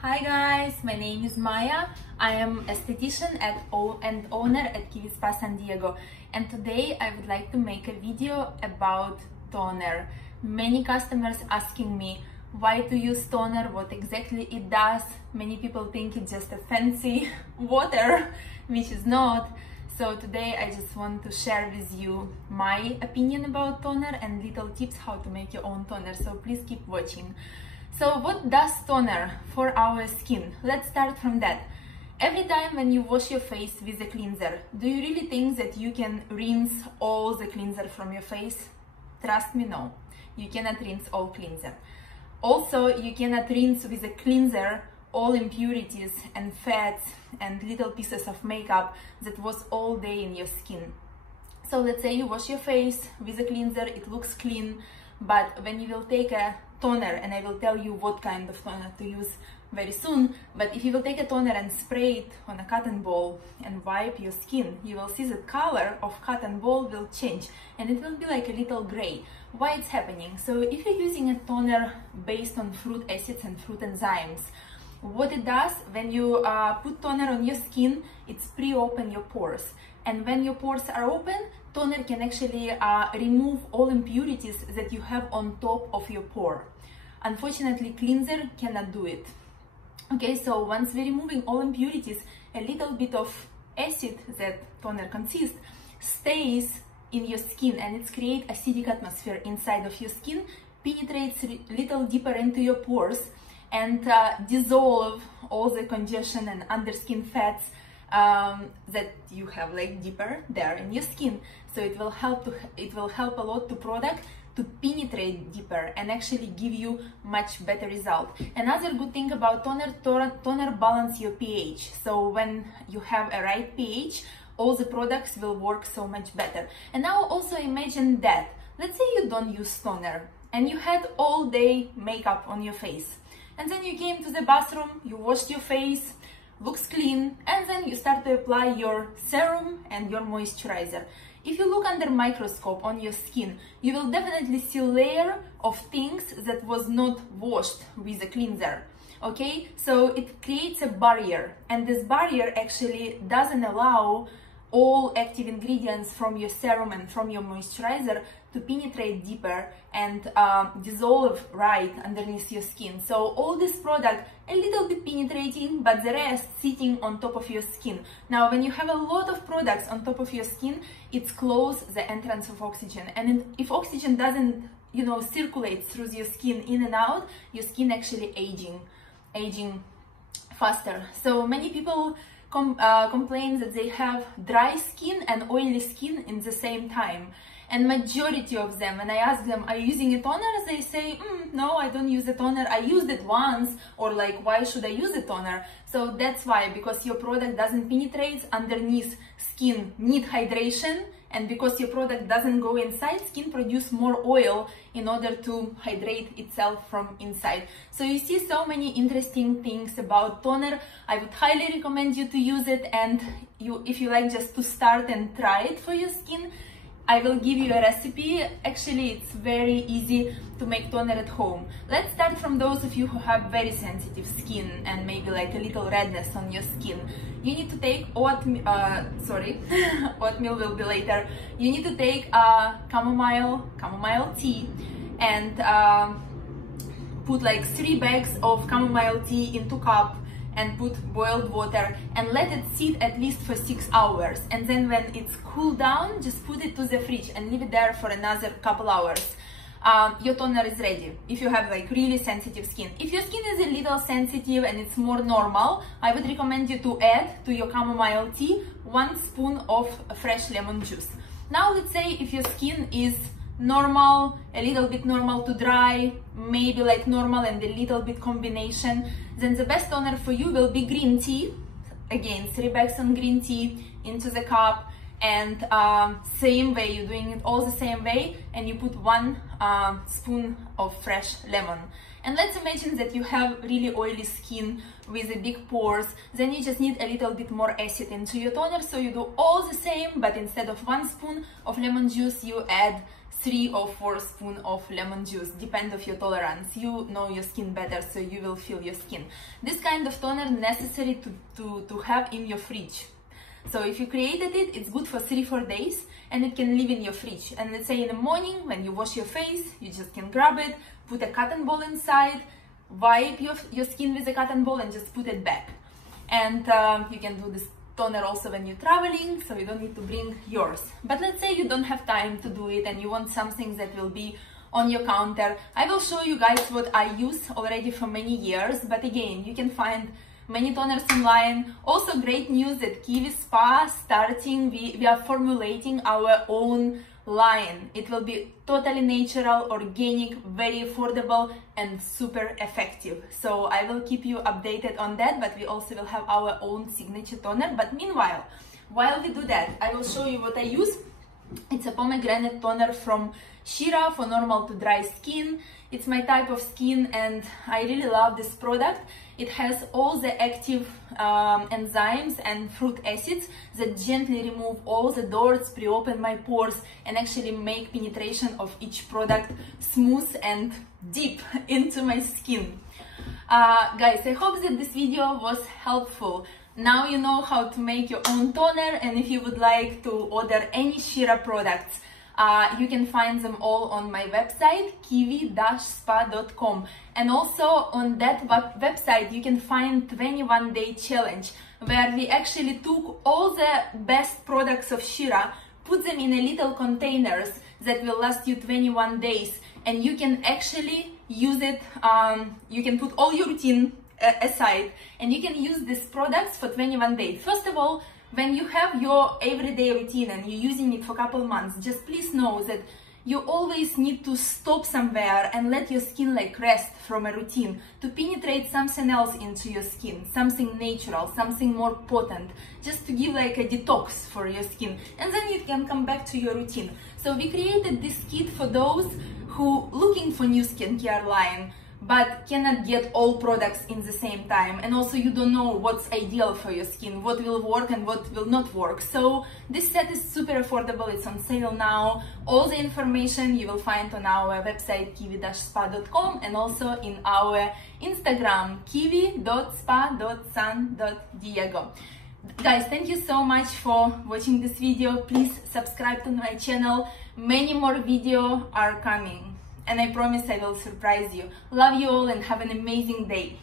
Hi guys, my name is Maya. I am esthetician and owner at Kiwi Spa San Diego, and today I would like to make a video about toner. Many customers asking me why to use toner, what exactly it does. Many people think it's just a fancy water, which is not. So today I just want to share with you my opinion about toner and little tips how to make your own toner. So please keep watching. So what does toner for our skin? Let's start from that. Every time when you wash your face with a cleanser, do you really think that you can rinse all the cleanser from your face? Trust me, no. You cannot rinse all cleanser. Also, you cannot rinse with a cleanser all impurities and fats and little pieces of makeup that was all day in your skin. So let's say you wash your face with a cleanser, it looks clean, but when you will take a toner, and I will tell you what kind of toner to use very soon, but if you will take a toner and spray it on a cotton ball and wipe your skin, you will see the color of cotton ball will change and it will be like a little gray. Why it's happening? So if you're using a toner based on fruit acids and fruit enzymes, what it does, when you put toner on your skin, it's pre-open your pores, and when your pores are open, toner can actually remove all impurities that you have on top of your pore. Unfortunately, cleanser cannot do it. Okay, so once we're removing all impurities, a little bit of acid that toner consists stays in your skin, and it creates acidic atmosphere inside of your skin, penetrates a little deeper into your pores, and dissolve all the congestion and underskin fats that you have like deeper there in your skin. So it will help a lot to product to penetrate deeper and actually give you much better result. Another good thing about toner balance your pH. So when you have a right pH, all the products will work so much better. And now also imagine that, let's say you don't use toner and you had all day makeup on your face, and then you came to the bathroom, you washed your face, looks clean, and then you start to apply your serum and your moisturizer. If you look under microscope on your skin, you will definitely see layer of things that was not washed with a cleanser. Okay, so it creates a barrier, and this barrier actually doesn't allow all active ingredients from your serum and from your moisturizer to penetrate deeper and dissolve right underneath your skin. So all this product a little bit penetrating, but the rest sitting on top of your skin. Now when you have a lot of products on top of your skin, it's close the entrance of oxygen, and if oxygen doesn't circulate through your skin in and out, your skin actually aging faster. So many people complain that they have dry skin and oily skin in the same time, and majority of them, when I ask them, are you using a toner, they say, no, I don't use a toner, I used it once, or like, why should I use a toner? So that's why, because your product doesn't penetrate underneath, skin need hydration, and because your product doesn't go inside, skin produce more oil in order to hydrate itself from inside. So you see so many interesting things about toner. I would highly recommend you to use it, and if you like just to start and try it for your skin, I will give you a recipe. Actually, it's very easy to make toner at home. Let's start from those of you who have very sensitive skin and maybe like a little redness on your skin. You need to take oatmeal will be later. You need to take chamomile tea and put like 3 bags of chamomile tea into cup and put boiled water and let it sit at least for 6 hours, and then when it's cooled down, just put it to the fridge and leave it there for another couple hours. Your toner is ready if you have like really sensitive skin. If your skin is a little sensitive and it's more normal, I would recommend you to add to your chamomile tea 1 spoon of fresh lemon juice. Now let's say if your skin is normal, a little bit normal to dry, maybe like normal and a little bit combination, then the best toner for you will be green tea. Again, 3 bags of green tea into the cup, and same way, you're doing it all the same way, and you put 1 spoon of fresh lemon. And let's imagine that you have really oily skin with a big pores, then you just need a little bit more acid into your toner, so you do all the same, but instead of 1 spoon of lemon juice, you add 3 or 4 spoons of lemon juice, depend of your tolerance. You know your skin better, so you will feel your skin. This kind of toner necessary to have in your fridge. So if you created it, it's good for 3-4 days, and it can live in your fridge. And let's say in the morning when you wash your face, you just can grab it, put a cotton ball inside, wipe your skin with a cotton ball and just put it back. And you can do this toner also when you're traveling, so you don't need to bring yours. But let's say you don't have time to do it and you want something that will be on your counter. I will show you guys what I use already for many years, but again, you can find many toners online. Also great news at Kiwi Spa, we are formulating our own line. It will be totally natural, organic, very affordable and super effective. So I will keep you updated on that, but we also will have our own signature toner. But meanwhile, while we do that, I will show you what I use. It's a pomegranate toner from Shira for normal to dry skin. It's my type of skin and I really love this product. It has all the active enzymes and fruit acids that gently remove all the doors, pre-open my pores, and actually make penetration of each product smooth and deep into my skin. Guys, I hope that this video was helpful. Now you know how to make your own toner, and if you would like to order any Shira products, you can find them all on my website, kiwi-spa.com. And also on that website, you can find 21-day challenge, where we actually took all the best products of Shira, put them in a little containers that will last you 21 days, and you can actually use it. You can put all your routine aside, and you can use these products for 21 days. First of all, when you have your everyday routine and you're using it for a couple months, just please know that you always need to stop somewhere and let your skin like rest from a routine to penetrate something else into your skin, something natural, something more potent, just to give like a detox for your skin, and then you can come back to your routine. So we created this kit for those who looking for new skincare line but cannot get all products in the same time, and also you don't know what's ideal for your skin, what will work and what will not work. So this set is super affordable, it's on sale now. All the information you will find on our website, kiwi-spa.com, and also in our Instagram, kiwi.spa.san.diego. Guys, thank you so much for watching this video. Please subscribe to my channel. Many more videos are coming, and I promise I will surprise you. Love you all and have an amazing day.